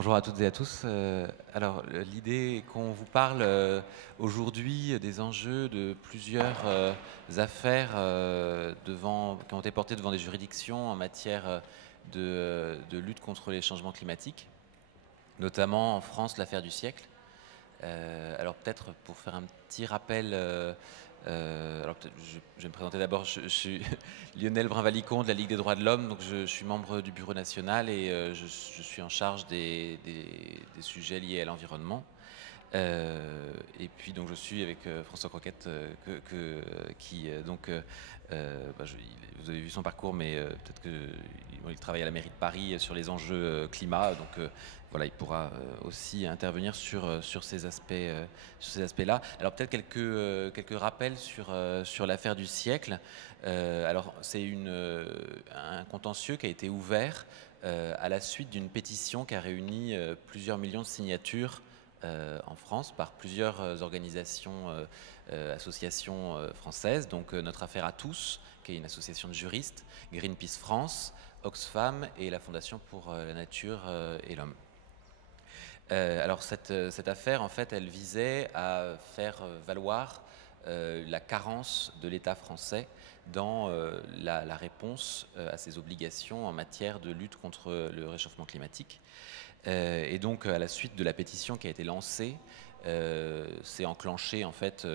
Bonjour à toutes et à tous. L'idée est qu'on vous parle aujourd'hui des enjeux de plusieurs affaires qui ont été portées devant des juridictions en matière de lutte contre les changements climatiques, notamment en France, l'affaire du siècle. Alors peut-être pour faire un petit rappel, je vais me présenter d'abord. Je suis Lionel Brun-Valicon de la Ligue des droits de l'homme, donc je suis membre du bureau national et je suis en charge des sujets liés à l'environnement. Et puis donc je suis avec François Croquette vous avez vu son parcours, mais peut-être qu'il travaille à la mairie de Paris sur les enjeux climat, donc voilà, il pourra aussi intervenir sur ces aspects-là. Alors peut-être quelques rappels sur l'affaire du siècle. Alors c'est un contentieux qui a été ouvert à la suite d'une pétition qui a réuni plusieurs millions de signatures en France par plusieurs associations françaises. Donc notre affaire à tous, qui est une association de juristes, Greenpeace France, Oxfam et la Fondation pour la Nature et l'Homme. Alors cette affaire, en fait, elle visait à faire valoir la carence de l'État français dans la réponse à ses obligations en matière de lutte contre le réchauffement climatique. Et donc, à la suite de la pétition qui a été lancée, s'est enclenché en fait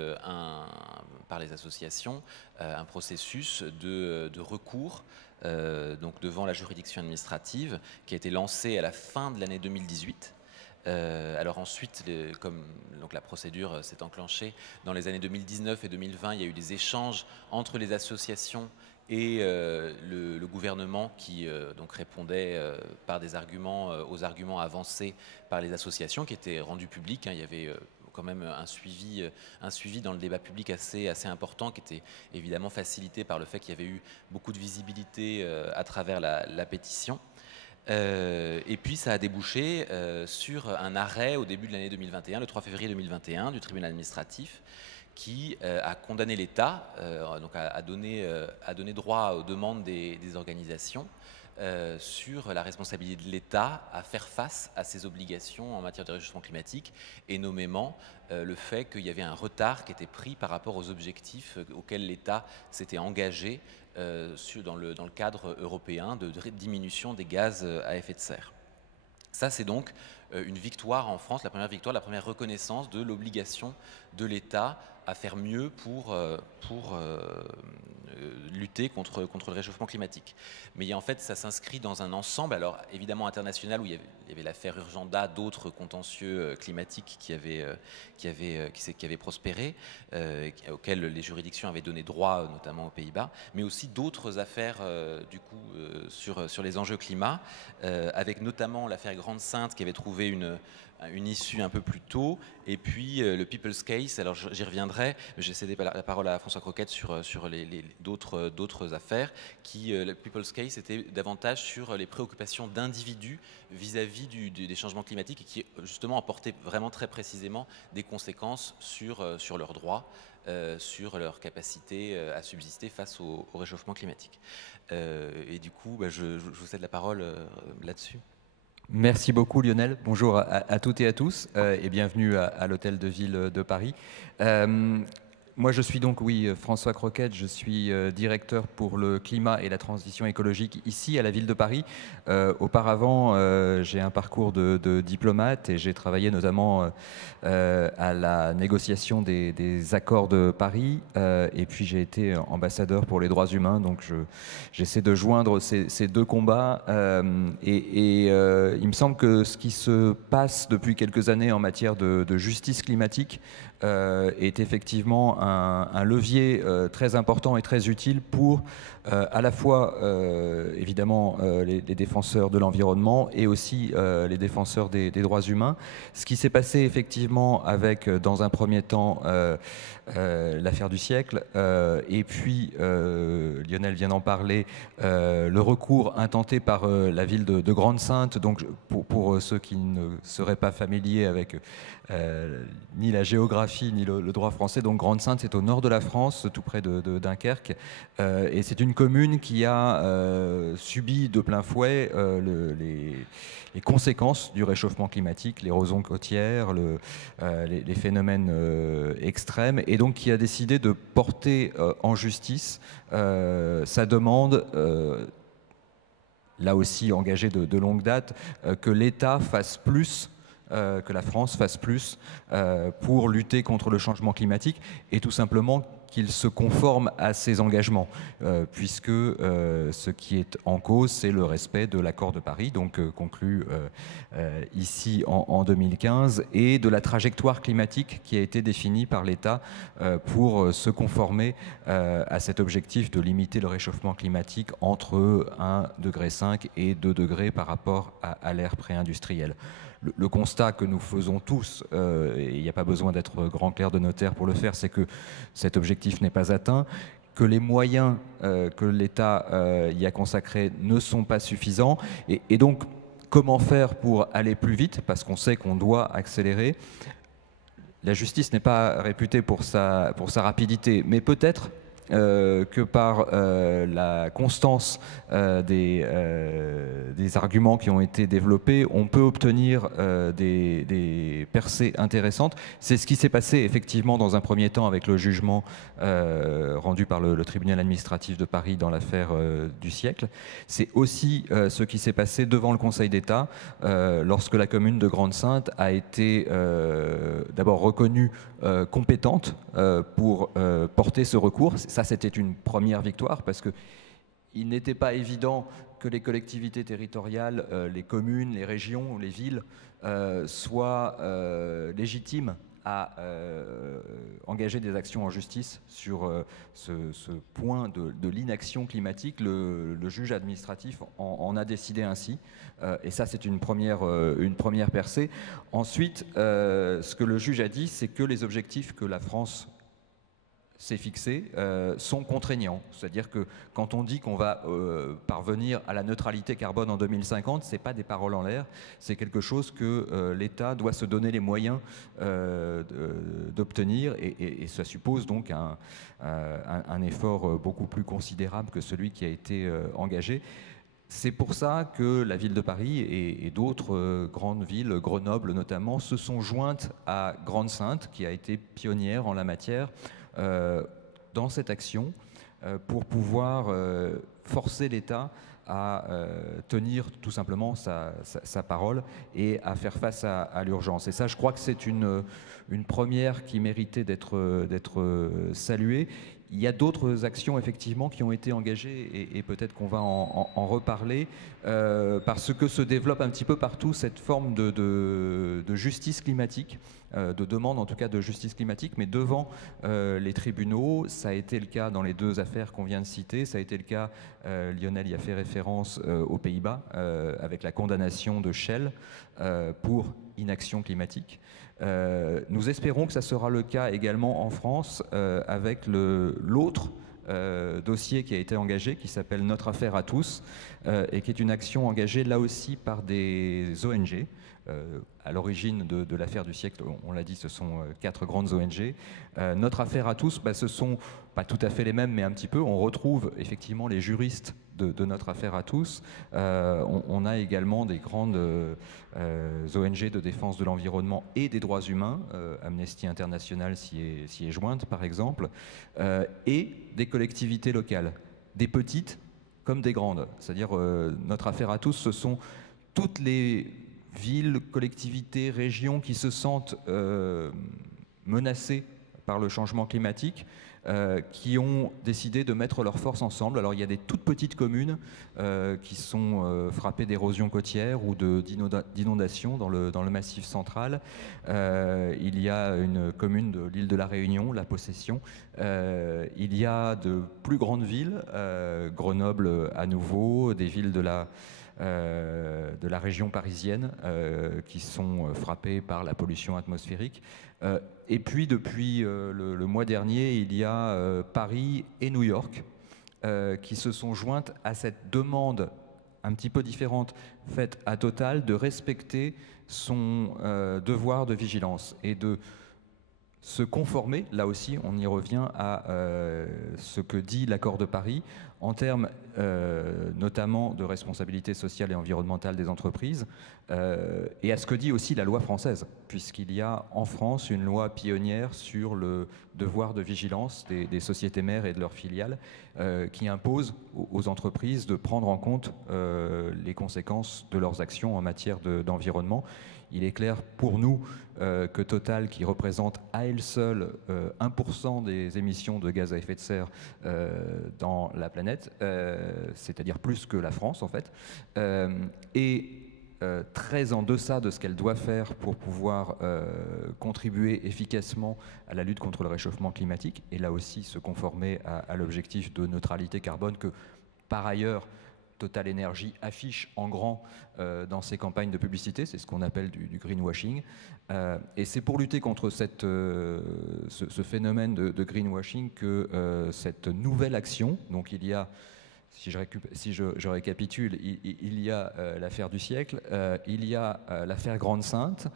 par les associations un processus de recours donc devant la juridiction administrative qui a été lancé à la fin de l'année 2018. Alors ensuite, donc la procédure s'est enclenchée dans les années 2019 et 2020, il y a eu des échanges entre les associations et le gouvernement qui donc répondait par des arguments aux arguments avancés par les associations qui étaient rendus publics. Il y avait quand même un suivi dans le débat public assez important, qui était évidemment facilité par le fait qu'il y avait eu beaucoup de visibilité à travers la pétition. Et puis ça a débouché sur un arrêt au début de l'année 2021, le 3 février 2021, du tribunal administratif, qui a condamné l'État, donc a donné droit aux demandes des organisations sur la responsabilité de l'État à faire face à ses obligations en matière de réchauffement climatique, et nommément le fait qu'il y avait un retard qui était pris par rapport aux objectifs auxquels l'État s'était engagé dans le cadre européen de diminution des gaz à effet de serre. Ça, c'est donc une victoire en France, la première victoire, la première reconnaissance de l'obligation de l'État à faire mieux pour lutter contre le réchauffement climatique. Mais en fait, ça s'inscrit dans un ensemble, alors évidemment international, où il y avait l'affaire Urgenda, d'autres contentieux climatiques qui avaient prospéré, auxquels les juridictions avaient donné droit, notamment aux Pays-Bas, mais aussi d'autres affaires sur les enjeux climat, avec notamment l'affaire Grande Sainte qui avait trouvé une issue un peu plus tôt, et puis le People's Case. Alors j'y reviendrai, mais j'ai cédé la parole à François Croquette sur d'autres affaires. Le People's Case était davantage sur les préoccupations d'individus vis-à-vis des changements climatiques, et qui justement apportait vraiment très précisément des conséquences sur leurs droits, sur leur capacité à subsister face au réchauffement climatique. Et du coup, je vous cède la parole là-dessus. Merci beaucoup Lionel, bonjour à toutes et à tous et bienvenue à l'Hôtel de Ville de Paris. Moi je suis donc, François Croquette, je suis directeur pour le climat et la transition écologique ici à la Ville de Paris. Auparavant, j'ai un parcours de diplomate et j'ai travaillé notamment à la négociation des accords de Paris et puis j'ai été ambassadeur pour les droits humains, donc j'essaie de joindre ces deux combats il me semble que ce qui se passe depuis quelques années en matière de justice climatique est effectivement un levier très important et très utile pour à la fois évidemment les défenseurs de l'environnement et aussi les défenseurs des droits humains. Ce qui s'est passé effectivement avec dans un premier temps l'affaire du siècle et puis Lionel vient d'en parler, le recours intenté par la ville de Grande-Sainte. Donc pour ceux qui ne seraient pas familiers avec ni la géographie ni le droit français, donc Grande-Sainte Grande-Synthe, c'est au nord de la France, tout près de Dunkerque. Et c'est une commune qui a subi de plein fouet les conséquences du réchauffement climatique, l'érosion côtière, les phénomènes extrêmes, et donc qui a décidé de porter en justice sa demande, là aussi engagée de longue date, que l'État fasse plus, que la France fasse plus pour lutter contre le changement climatique, et tout simplement qu'il se conforme à ses engagements, puisque ce qui est en cause, c'est le respect de l'accord de Paris, donc conclu ici en 2015, et de la trajectoire climatique qui a été définie par l'État pour se conformer à cet objectif de limiter le réchauffement climatique entre 1,5 degré et 2 degrés par rapport à l'ère pré-industrielle. Le constat que nous faisons tous, et il n'y a pas besoin d'être grand clerc de notaire pour le faire, c'est que cet objectif n'est pas atteint, que les moyens que l'État y a consacrés ne sont pas suffisants. Et donc, comment faire pour aller plus vite? Parce qu'on sait qu'on doit accélérer. La justice n'est pas réputée pour sa rapidité, mais peut-être que par la constance des arguments qui ont été développés, on peut obtenir des percées intéressantes. C'est ce qui s'est passé effectivement dans un premier temps avec le jugement rendu par le tribunal administratif de Paris dans l'affaire du siècle. C'est aussi ce qui s'est passé devant le Conseil d'État lorsque la commune de Grande-Synthe a été d'abord reconnue compétente pour porter ce recours. Ça, c'était une première victoire parce qu'il n'était pas évident que les collectivités territoriales, les communes, les régions, les villes soient légitimes à engager des actions en justice sur ce point de l'inaction climatique. Le juge administratif en a décidé ainsi. Et ça, c'est une première percée. Ensuite, ce que le juge a dit, c'est que les objectifs que la France s'est fixés sont contraignants. C'est-à-dire que quand on dit qu'on va parvenir à la neutralité carbone en 2050, ce n'est pas des paroles en l'air, c'est quelque chose que l'État doit se donner les moyens d'obtenir, et ça suppose donc un effort beaucoup plus considérable que celui qui a été engagé. C'est pour ça que la ville de Paris et d'autres grandes villes, Grenoble notamment, se sont jointes à Grande-Synthe, qui a été pionnière en la matière, dans cette action pour pouvoir forcer l'État à tenir tout simplement sa parole et à faire face à l'urgence. Et ça, je crois que c'est une première qui méritait d'être saluée. Il y a d'autres actions effectivement qui ont été engagées et peut-être qu'on va en reparler parce que se développe un petit peu partout cette forme de justice climatique, de demande en tout cas de justice climatique, mais devant les tribunaux. Ça a été le cas dans les deux affaires qu'on vient de citer, ça a été le cas, Lionel y a fait référence, aux Pays-Bas avec la condamnation de Shell pour inaction climatique. Nous espérons que ça sera le cas également en France avec l'autre dossier qui a été engagé, qui s'appelle Notre affaire à tous, et qui est une action engagée là aussi par des ONG. À l'origine de l'affaire du siècle, on l'a dit, ce sont 4 grandes ONG. Notre affaire à tous, ce sont pas tout à fait les mêmes, mais un petit peu. On retrouve effectivement les juristes de notre affaire à tous. On a également des grandes ONG de défense de l'environnement et des droits humains, Amnesty International s'y est jointe par exemple, et des collectivités locales, des petites comme des grandes. C'est-à-dire notre affaire à tous, ce sont toutes les villes, collectivités, régions qui se sentent menacées par le changement climatique, qui ont décidé de mettre leurs forces ensemble. Alors il y a des toutes petites communes qui sont frappées d'érosion côtière ou d'inondations dans le massif central. Il y a une commune de l'île de la Réunion, La Possession. Il y a de plus grandes villes, Grenoble à nouveau, des villes de la région parisienne qui sont frappées par la pollution atmosphérique. Et puis depuis le mois dernier, il y a Paris et New York qui se sont jointes à cette demande un petit peu différente faite à Total de respecter son devoir de vigilance et de se conformer, là aussi on y revient, à ce que dit l'accord de Paris en termes notamment de responsabilité sociale et environnementale des entreprises et à ce que dit aussi la loi française, puisqu'il y a en France une loi pionnière sur le devoir de vigilance des sociétés mères et de leurs filiales qui impose aux entreprises de prendre en compte les conséquences de leurs actions en matière d'environnement. Il est clair pour nous que Total, qui représente à elle seule 1% des émissions de gaz à effet de serre dans la planète, c'est-à-dire plus que la France en fait, est très en deçà de ce qu'elle doit faire pour pouvoir contribuer efficacement à la lutte contre le réchauffement climatique et là aussi se conformer à l'objectif de neutralité carbone que par ailleurs Total Energy affiche en grand dans ses campagnes de publicité, c'est ce qu'on appelle du greenwashing. Et c'est pour lutter contre ce phénomène de greenwashing que cette nouvelle action, donc il y a, si je récapitule, il y a l'affaire du siècle, il y a l'affaire Grande Sainte,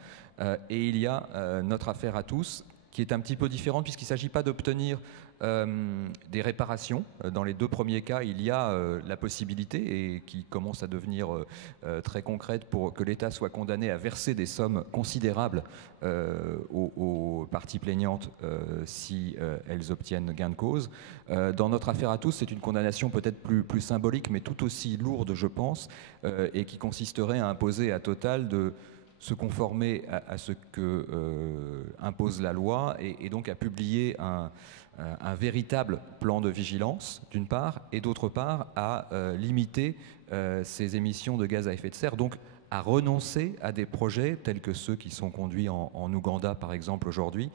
et il y a notre affaire à tous, qui est un petit peu différente puisqu'il ne s'agit pas d'obtenir des réparations. Dans les deux premiers cas, il y a la possibilité, et qui commence à devenir très concrète, pour que l'État soit condamné à verser des sommes considérables aux parties plaignantes si elles obtiennent gain de cause. Dans notre affaire à tous, c'est une condamnation peut-être plus symbolique, mais tout aussi lourde, je pense, et qui consisterait à imposer à Total de se conformer à ce que impose la loi et donc à publier un véritable plan de vigilance, d'une part, et d'autre part, à limiter ses émissions de gaz à effet de serre, donc à renoncer à des projets tels que ceux qui sont conduits en Ouganda, par exemple, aujourd'hui,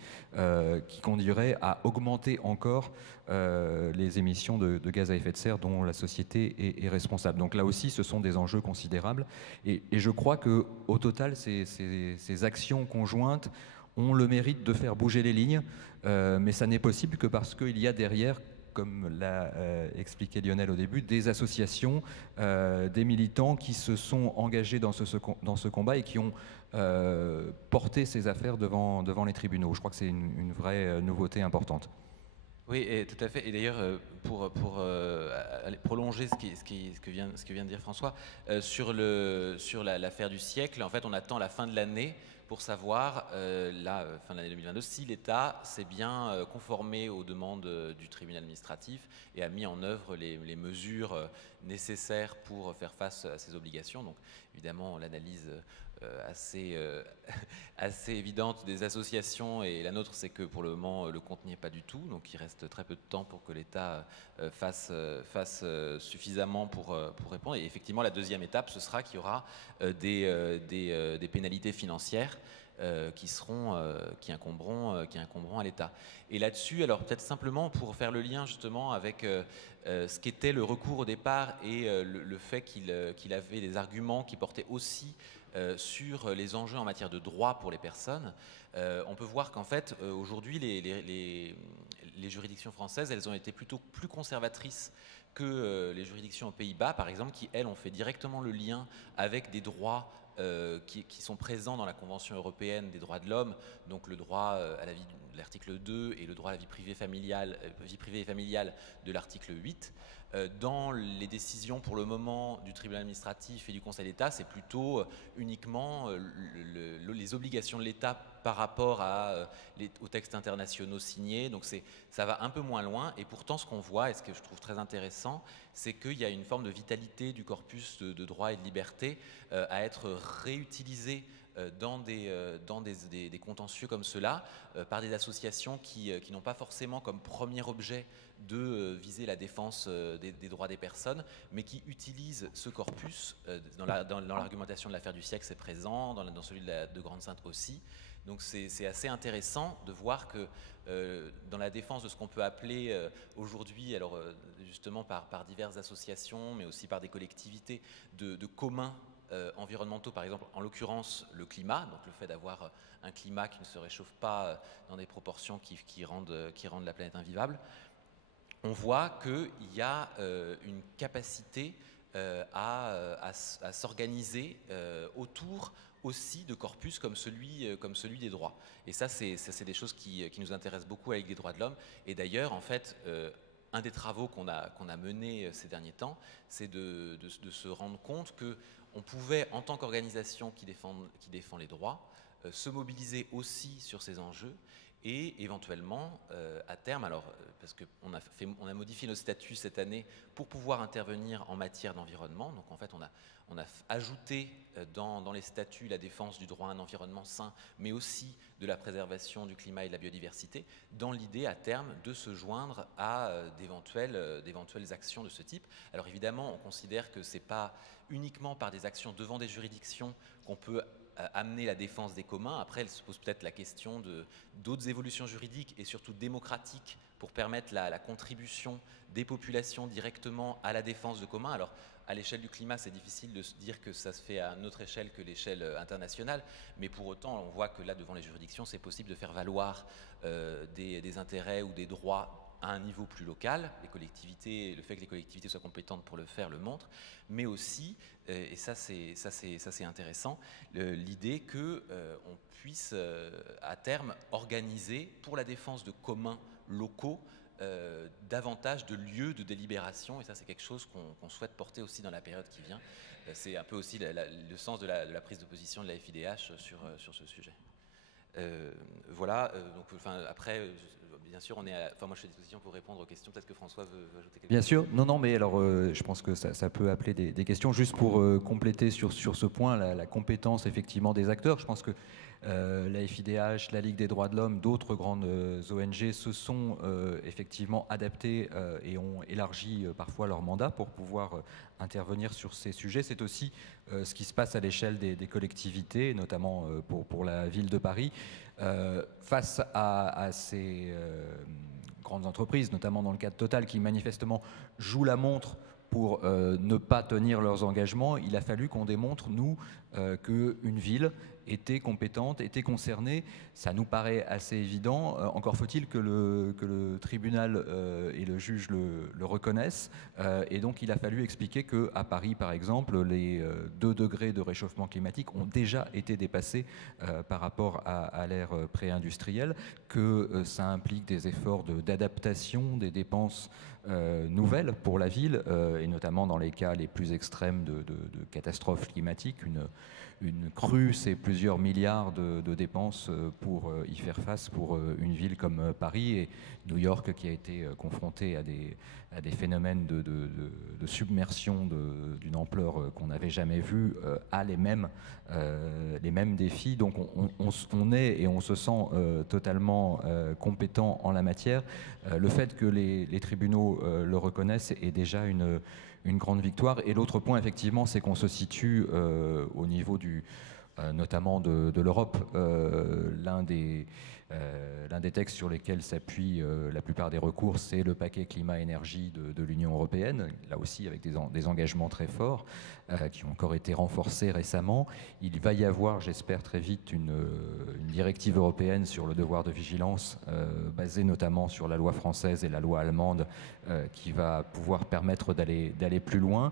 qui conduiraient à augmenter encore les émissions de gaz à effet de serre dont la société est responsable. Donc là aussi, ce sont des enjeux considérables. Et je crois qu'au total, ces actions conjointes ont le mérite de faire bouger les lignes, mais ça n'est possible que parce qu'il y a derrière, comme l'a expliqué Lionel au début, des associations, des militants qui se sont engagés dans ce combat et qui ont porté ces affaires devant les tribunaux. Je crois que c'est une vraie nouveauté importante. Oui, et tout à fait. Et d'ailleurs, pour prolonger ce que vient de dire François, sur l'affaire du siècle, en fait, on attend la fin de l'année pour savoir, fin de l'année 2022, si l'État s'est bien conformé aux demandes du tribunal administratif et a mis en œuvre les mesures nécessaires pour faire face à ses obligations. Donc, évidemment, l'analyse assez évidente des associations et la nôtre, c'est que pour le moment le compte n'y est pas du tout, donc il reste très peu de temps pour que l'État fasse suffisamment pour répondre. Et effectivement, la deuxième étape, ce sera qu'il y aura des pénalités financières qui incomberont à l'État. Et là-dessus, alors peut-être simplement pour faire le lien justement avec ce qu'était le recours au départ et le fait qu'il avait des arguments qui portaient aussi sur les enjeux en matière de droit pour les personnes, on peut voir qu'en fait, aujourd'hui, les juridictions françaises, elles ont été plutôt plus conservatrices que les juridictions aux Pays-Bas, par exemple, qui, elles, ont fait directement le lien avec des droits qui sont présents dans la Convention européenne des droits de l'homme, donc le droit à la vie, l'article 2, et le droit à la vie privée et familiale de l'article 8. Dans les décisions pour le moment du tribunal administratif et du Conseil d'État, c'est plutôt uniquement les obligations de l'État par rapport aux textes internationaux signés. Donc ça va un peu moins loin. Et pourtant, ce qu'on voit, et ce que je trouve très intéressant, c'est qu'il y a une forme de vitalité du corpus de droits et de liberté à être réutilisé dans des contentieux comme cela, par des associations qui n'ont pas forcément comme premier objet de viser la défense des droits des personnes, mais qui utilisent ce corpus. Dans l'argumentation de l'affaire du siècle, c'est présent, dans celui de Grande Sainte aussi. Donc c'est assez intéressant de voir que dans la défense de ce qu'on peut appeler aujourd'hui, alors justement par diverses associations, mais aussi par des collectivités de communs environnementaux, par exemple, en l'occurrence le climat, donc le fait d'avoir un climat qui ne se réchauffe pas dans des proportions qui rendent la planète invivable, on voit qu'il y a une capacité à s'organiser autour aussi de corpus comme celui des droits. Et ça, c'est des choses qui nous intéressent beaucoup avec les droits de l'homme. Et d'ailleurs, en fait, un des travaux qu'on a menés ces derniers temps, c'est de se rendre compte qu'on pouvait, en tant qu'organisation qui défend les droits, se mobiliser aussi sur ces enjeux et éventuellement, à terme, alors parce qu'on a modifié nos statuts cette année pour pouvoir intervenir en matière d'environnement. Donc en fait, on a ajouté dans les statuts la défense du droit à un environnement sain, mais aussi de la préservation du climat et de la biodiversité, dans l'idée à terme de se joindre à d'éventuelles actions de ce type. Alors évidemment, on considère que ce n'est pas uniquement par des actions devant des juridictions qu'on peut amener la défense des communs. Après, elle se pose peut-être la question d'autres évolutions juridiques et surtout démocratiques pour permettre la contribution des populations directement à la défense de communs. Alors, à l'échelle du climat, c'est difficile de se dire que ça se fait à une autre échelle que l'échelle internationale, mais pour autant, on voit que là, devant les juridictions, c'est possible de faire valoir des intérêts ou des droits à un niveau plus local. Les collectivités, le fait que les collectivités soient compétentes pour le faire le montre, mais aussi, et ça c'est intéressant, l'idée qu'on puisse à terme organiser pour la défense de communs locaux davantage de lieux de délibération, et ça c'est quelque chose qu'on souhaite porter aussi dans la période qui vient. C'est un peu aussi le sens de la prise de position de la FIDH sur ce sujet. Voilà, donc après, bien sûr, moi je suis à disposition pour répondre aux questions. Peut-être que François veut ajouter quelque chose. Bien sûr, non, mais alors je pense que ça peut appeler des questions. Juste pour compléter sur ce point, la compétence effectivement des acteurs, je pense que la FIDH, la Ligue des droits de l'homme, d'autres grandes ONG se sont effectivement adaptées et ont élargi parfois leur mandat pour pouvoir intervenir sur ces sujets. C'est aussi ce qui se passe à l'échelle des collectivités, notamment pour la ville de Paris. Face à ces grandes entreprises, notamment dans le cas de Total, qui manifestement jouent la montre pour ne pas tenir leurs engagements, il a fallu qu'on démontre, nous, qu'une ville était compétente, était concernée. Ça nous paraît assez évident. Encore faut-il que le tribunal et le juge le reconnaissent. Et donc, il a fallu expliquer qu'à Paris, par exemple, les 2 degrés de réchauffement climatique ont déjà été dépassés par rapport à l'ère pré-industrielle, que ça implique des efforts d'adaptation, des dépenses nouvelles pour la ville, et notamment dans les cas les plus extrêmes de catastrophes climatiques. Une crue, c'est plusieurs milliards de dépenses pour y faire face pour une ville comme Paris, et New York qui a été confrontée à des phénomènes de submersion d'une ampleur qu'on n'avait jamais vue, a les mêmes défis. Donc on est et on se sent totalement compétent en la matière. Le fait que les tribunaux le reconnaissent est déjà une grande victoire. Et l'autre point, effectivement, c'est qu'on se situe au niveau notamment de l'Europe. L'un des textes sur lesquels s'appuient la plupart des recours, c'est le paquet climat-énergie de l'Union européenne, là aussi avec des engagements très forts qui ont encore été renforcés récemment. Il va y avoir, j'espère très vite, une directive européenne sur le devoir de vigilance basée notamment sur la loi française et la loi allemande qui va pouvoir permettre d'aller plus loin.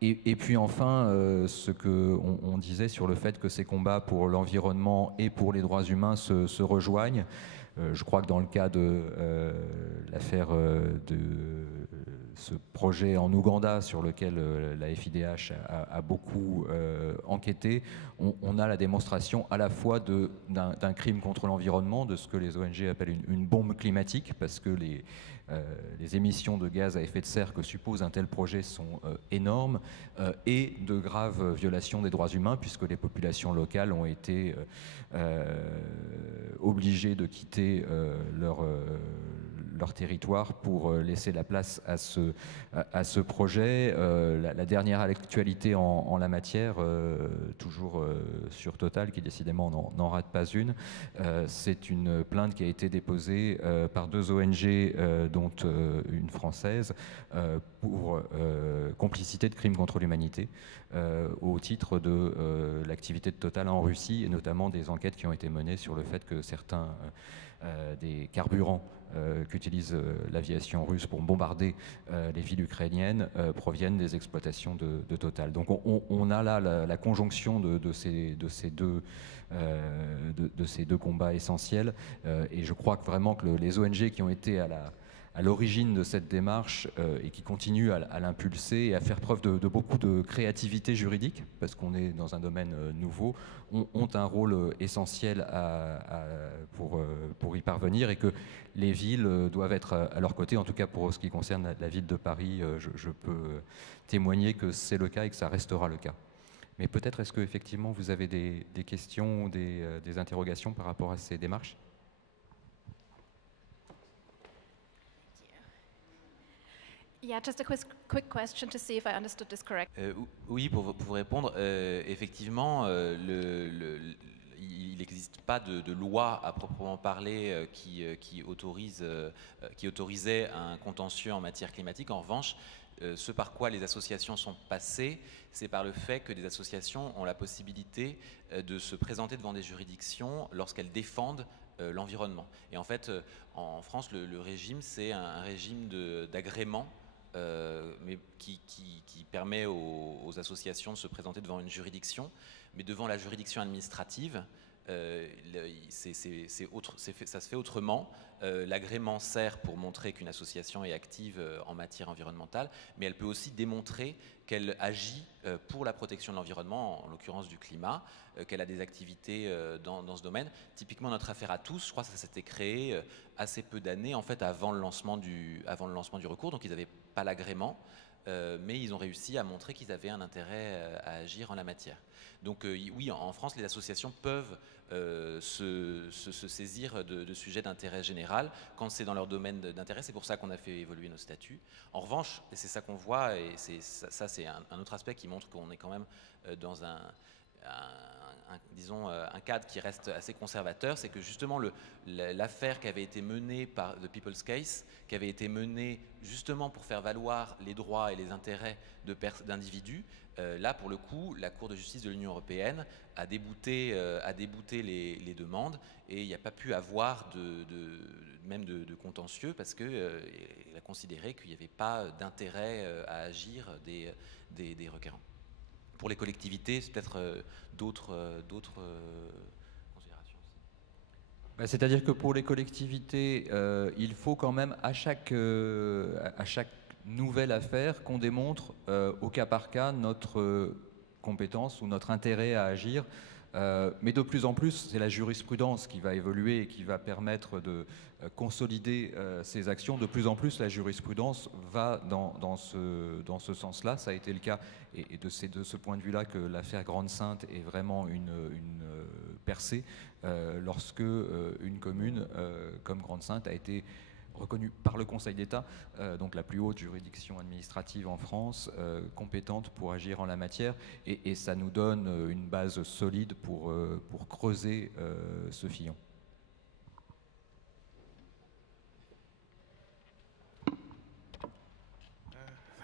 Et puis enfin, ce qu'on disait sur le fait que ces combats pour l'environnement et pour les droits humains se rejoignent. Je crois que dans le cas de l'affaire de ce projet en Ouganda sur lequel la FIDH a beaucoup enquêté, on a la démonstration à la fois d'un crime contre l'environnement, de ce que les ONG appellent une bombe climatique, parce que les émissions de gaz à effet de serre que suppose un tel projet sont énormes, et de graves violations des droits humains, puisque les populations locales ont été obligées de quitter leur territoire pour laisser la place à ce projet. La dernière actualité en la matière, toujours sur Total, qui décidément n'en rate pas une, c'est une plainte qui a été déposée par 2 ONG, dont une française, pour complicité de crimes contre l'humanité, au titre de l'activité de Total en Russie, et notamment des enquêtes qui ont été menées sur le fait que certains des carburants qu'utilise l'aviation russe pour bombarder les villes ukrainiennes proviennent des exploitations de Total. Donc on a là la conjonction de ces deux combats essentiels, et je crois que vraiment que les ONG qui ont été à l'origine de cette démarche et qui continuent à l'impulser et à faire preuve de beaucoup de créativité juridique, parce qu'on est dans un domaine nouveau, ont un rôle essentiel pour y parvenir, et que les villes doivent être à leur côté. En tout cas, pour ce qui concerne la ville de Paris, je peux témoigner que c'est le cas et que ça restera le cas. Mais peut-être est-ce qu'effectivement vous avez des questions ou des interrogations par rapport à ces démarches ? Yeah, just a quick question to see if I understood this correct. Oui, pour vous répondre, effectivement, il n'existe pas de loi à proprement parler qui autorisait un contentieux en matière climatique. En revanche, ce par quoi les associations sont passées, c'est par le fait que des associations ont la possibilité de se présenter devant des juridictions lorsqu'elles défendent l'environnement. Et en fait, en France, le régime, c'est un régime d'agrément, mais qui permet aux associations de se présenter devant une juridiction, mais devant la juridiction administrative, ça se fait autrement. L'agrément sert pour montrer qu'une association est active en matière environnementale, mais elle peut aussi démontrer qu'elle agit pour la protection de l'environnement, en l'occurrence du climat, qu'elle a des activités dans ce domaine. Typiquement, notre affaire à tous, je crois que ça s'était créé assez peu d'années, en fait, avant le lancement du recours, donc ils n'avaient pas l'agrément, mais ils ont réussi à montrer qu'ils avaient un intérêt à agir en la matière. Donc oui, en France, les associations peuvent se saisir de sujets d'intérêt général quand c'est dans leur domaine d'intérêt. C'est pour ça qu'on a fait évoluer nos statuts. En revanche, et c'est ça qu'on voit, et ça c'est un autre aspect qui montre qu'on est quand même dans disons, un cadre qui reste assez conservateur, c'est que justement l'affaire qui avait été menée par The People's Case, qui avait été menée justement pour faire valoir les droits et les intérêts d'individus, là pour le coup, la Cour de justice de l'Union européenne a débouté les demandes, et il n'y a pas pu avoir même de contentieux, parce qu'elle a considéré qu'il n'y avait pas d'intérêt à agir des requérants. Pour les collectivités, c'est peut-être d'autres considérations aussi. C'est-à-dire que pour les collectivités, il faut quand même à chaque nouvelle affaire qu'on démontre au cas par cas notre compétence ou notre intérêt à agir. Mais de plus en plus, c'est la jurisprudence qui va évoluer et qui va permettre de consolider ces actions. De plus en plus, la jurisprudence va dans ce sens-là. Ça a été le cas, et c'est de ce point de vue-là que l'affaire Grande-Synthe est vraiment une percée, lorsque une commune comme Grande-Synthe a été reconnue par le Conseil d'État, donc la plus haute juridiction administrative en France, compétente pour agir en la matière, et ça nous donne une base solide pour creuser ce fillon.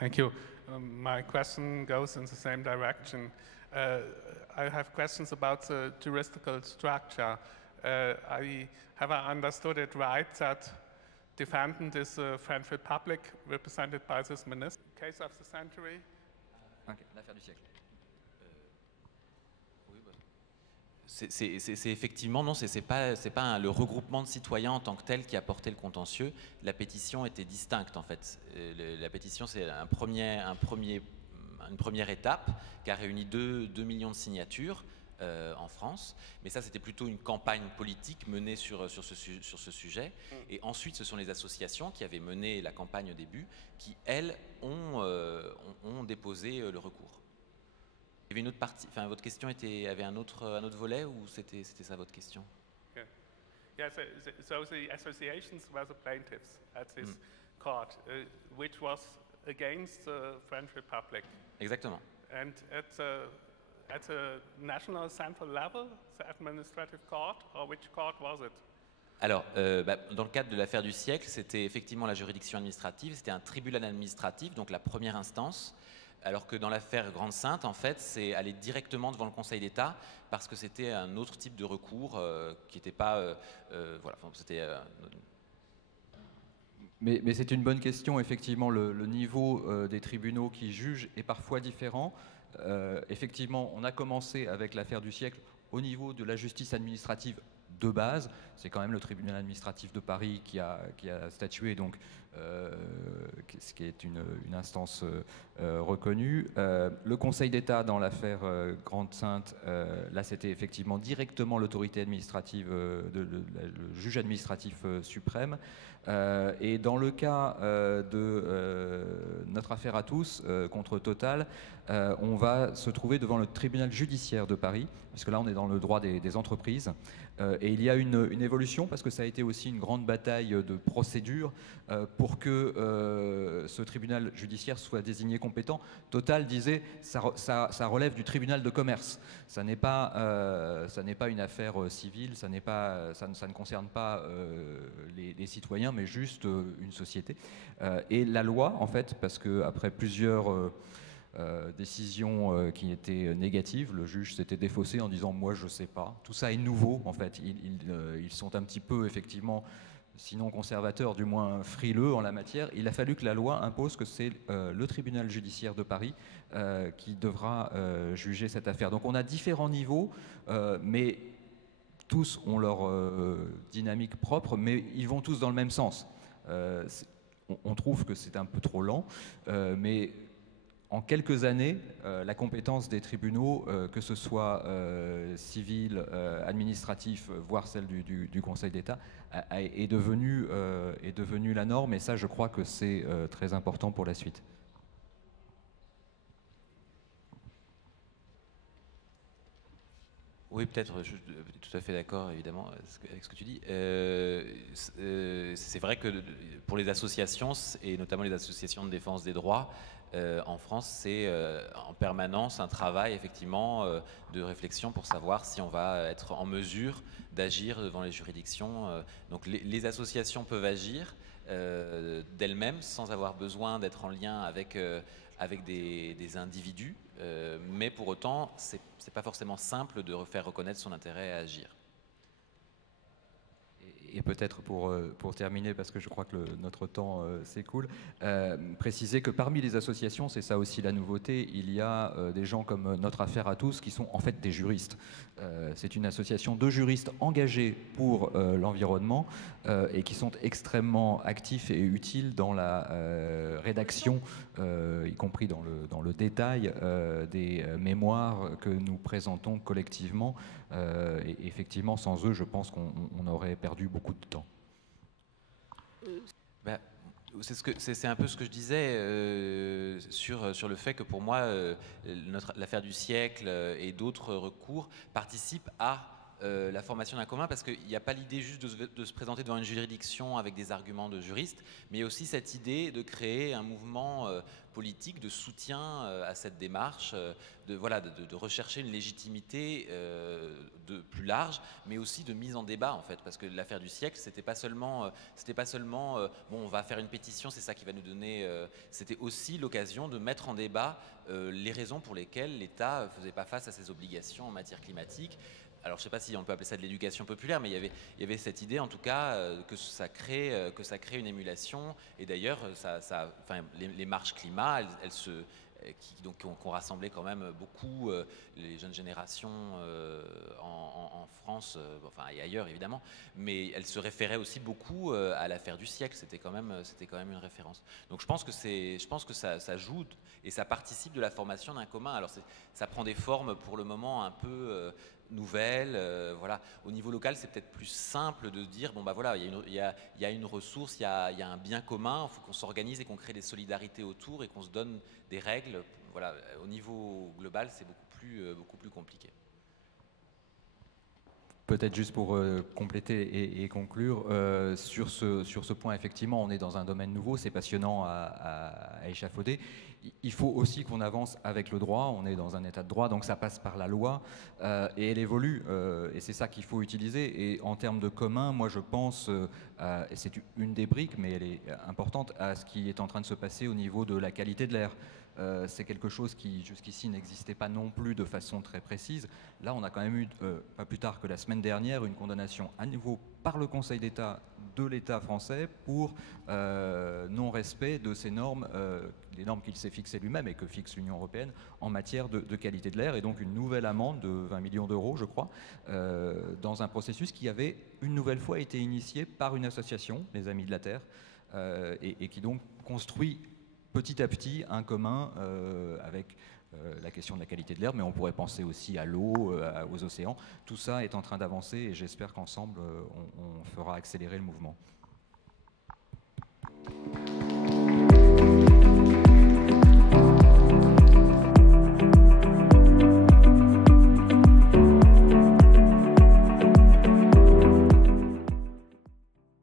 Thank you. My question goes in the same direction. I have questions about the juridical structure. Have I understood it right that defendant is the French Republic, represented by this minister? Case of the century? Okay, l'affaire du siècle. C'est effectivement, non, c'est pas le regroupement de citoyens en tant que tel qui a porté le contentieux. La pétition était distincte, en fait. La pétition, c'est une première étape qui a réuni 2 millions de signatures en France. Mais ça, c'était plutôt une campagne politique menée sur ce sujet. Et ensuite, ce sont les associations qui avaient mené la campagne au début qui, elles, ont déposé le recours. Il y avait une autre partie, enfin votre question avait un autre volet, ou c'était ça votre question? Yeah, so the associations were the plaintiffs at this court, which was against the French Republic. Exactement. And at the national central level, the administrative court, or which court was it? Alors, dans le cadre de l'affaire du siècle, c'était effectivement la juridiction administrative, c'était un tribunal administratif, donc la première instance. Alors que dans l'affaire Grande-Synthe, en fait, c'est aller directement devant le Conseil d'État, parce que c'était un autre type de recours qui n'était pas... voilà, c'était... Mais c'est une bonne question. Effectivement, le niveau des tribunaux qui jugent est parfois différent. Effectivement, on a commencé avec l'affaire du siècle au niveau de la justice administrative de base. C'est quand même le tribunal administratif de Paris qui a statué, donc, ce qui est une instance reconnue. Le Conseil d'État dans l'affaire Grande-Sainte, là c'était effectivement directement l'autorité administrative, le juge administratif suprême. Et dans le cas de notre affaire à tous contre Total, on va se trouver devant le tribunal judiciaire de Paris, puisque là on est dans le droit des entreprises. Et il y a une évolution, parce que ça a été aussi une grande bataille de procédure pour que ce tribunal judiciaire soit désigné compétent. Total disait ça relève du tribunal de commerce. Ça n'est pas une affaire civile, ça ne concerne pas les citoyens, mais juste une société. Et la loi, en fait, parce qu'après plusieurs décisions qui étaient négatives, le juge s'était défaussé en disant « moi je ne sais pas ». Tout ça est nouveau, en fait. Ils sont un petit peu, effectivement, sinon conservateurs, du moins frileux en la matière. Il a fallu que la loi impose que c'est le tribunal judiciaire de Paris qui devra juger cette affaire. Donc on a différents niveaux, mais tous ont leur dynamique propre, mais ils vont tous dans le même sens. On trouve que c'est un peu trop lent, mais en quelques années, la compétence des tribunaux, que ce soit civil, administratif, voire celle du Conseil d'État, est devenue la norme, et ça, je crois que c'est très important pour la suite. Oui, peut-être, je suis tout à fait d'accord, évidemment, avec ce que tu dis. C'est vrai que pour les associations, et notamment les associations de défense des droits, en France, c'est en permanence un travail, effectivement, de réflexion pour savoir si on va être en mesure d'agir devant les juridictions. Donc les associations peuvent agir d'elles-mêmes sans avoir besoin d'être en lien avec des individus, mais pour autant, c'est pas forcément simple de faire reconnaître son intérêt à agir. Et peut-être pour terminer, parce que je crois que notre temps s'écoule, préciser que parmi les associations, c'est ça aussi la nouveauté, il y a des gens comme Notre Affaire à tous qui sont en fait des juristes. C'est une association de juristes engagés pour l'environnement et qui sont extrêmement actifs et utiles dans la rédaction, y compris dans le détail des mémoires que nous présentons collectivement. Et effectivement, sans eux, je pense qu'on aurait perdu beaucoup de temps. C'est un peu ce que je disais sur le fait que pour moi, l'affaire du siècle et d'autres recours participent à la formation d'un commun, parce qu'il n'y a pas l'idée juste de se présenter devant une juridiction avec des arguments de juriste, mais il y a aussi cette idée de créer un mouvement politique de soutien à cette démarche, de rechercher une légitimité plus large, mais aussi de mise en débat, en fait, parce que l'affaire du siècle, c'était pas seulement bon, on va faire une pétition, c'est ça qui va nous donner. C'était aussi l'occasion de mettre en débat les raisons pour lesquelles l'État ne faisait pas face à ses obligations en matière climatique. Alors, je ne sais pas si on peut appeler ça de l'éducation populaire, mais il y avait cette idée, en tout cas, que ça crée une émulation. Et d'ailleurs, les marches climat, qui ont rassemblé quand même beaucoup les jeunes générations en France, et ailleurs évidemment, mais elles se référaient aussi beaucoup à l'affaire du siècle. C'était quand même une référence. Donc je pense que ça joue et ça participe de la formation d'un commun. Alors ça prend des formes pour le moment un peu nouvelles. Au niveau local, c'est peut-être plus simple de dire bon il y a une ressource, il y a un bien commun. Il faut qu'on s'organise et qu'on crée des solidarités autour et qu'on se donne des règles. Voilà, au niveau global, c'est beaucoup plus compliqué. Peut-être juste pour compléter et conclure, sur ce point, effectivement, on est dans un domaine nouveau, c'est passionnant à échafauder. Il faut aussi qu'on avance avec le droit, on est dans un état de droit, donc ça passe par la loi, et elle évolue, et c'est ça qu'il faut utiliser. Et en termes de commun, moi je pense, et c'est une des briques, mais elle est importante, à ce qui est en train de se passer au niveau de la qualité de l'air. C'est quelque chose qui jusqu'ici n'existait pas non plus de façon très précise. Là, on a quand même eu, pas plus tard que la semaine semaine dernière une condamnation à nouveau par le Conseil d'État de l'État français pour non-respect de ces normes, les normes qu'il s'est fixées lui-même et que fixe l'Union européenne en matière de qualité de l'air, et donc une nouvelle amende de 20 millions d'euros, je crois, dans un processus qui avait une nouvelle fois été initié par une association, les Amis de la Terre, et qui donc construit petit à petit un commun avec la question de la qualité de l'air, mais on pourrait penser aussi à l'eau, aux océans. Tout ça est en train d'avancer et j'espère qu'ensemble, on fera accélérer le mouvement.